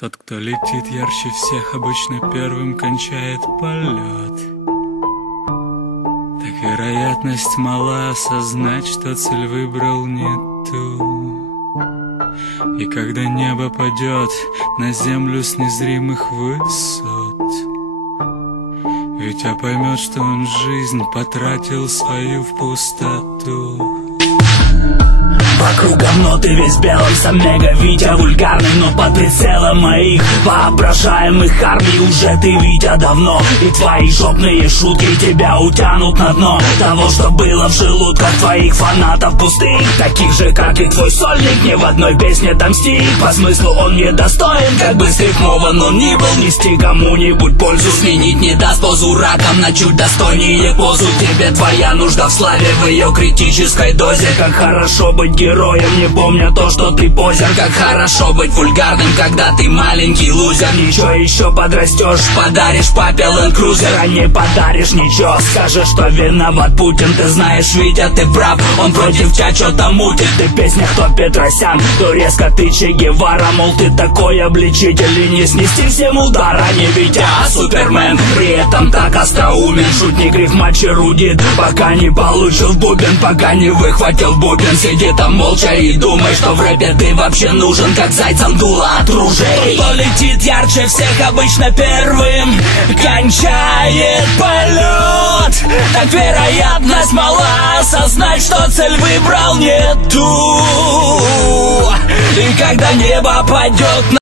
Тот, кто летит ярче всех, обычно первым кончает полет. Так вероятность мала осознать, что цель выбрал не ту. И когда небо падет на землю с незримых высот, Витя поймет, что он жизнь потратил свою в пустоту. Вокруг говно, ты весь белым, сам мега Витя вульгарный, но под прицелом моих воображаемых армий уже ты, Витя, давно. И твои жопные шутки тебя утянут на дно того, что было в желудках твоих фанатов пустых, таких же, как и твой сольник, ни в одной песне там стих. По смыслу он недостоин, как бы срифмован он ни был, нести кому-нибудь пользу сменить не даст позу раком на чуть достойнее позу. Тебе твоя нужда в славе, в ее критической дозе. Как хорошо быть героем, не помня то, что ты позер. Как хорошо быть вульгарным, когда ты маленький лузер. Ничего еще подрастешь, подаришь папе Land Cruiser, а не подаришь ничего. Скажешь, что виноват Путин, ты знаешь, Витя, ты прав. Он против тебя что-то мутит. Ты в песнях то Петросян, то резко ты Че Гевара. Мол, ты такой обличитель, и не снести всем удара. Не Витя, а Супермен, при этом так остроумен. Шутник рифмач эрудит, пока не получил бубен, пока не выхватил бубен. Сиди там молча и думай, что в рэпе ты вообще нужен, как зайцам дуло от ружей. Кто летит ярче всех, обычно первым кончает полет. Так вероятность мала осознать, что цель выбрал не ту. И когда небо падет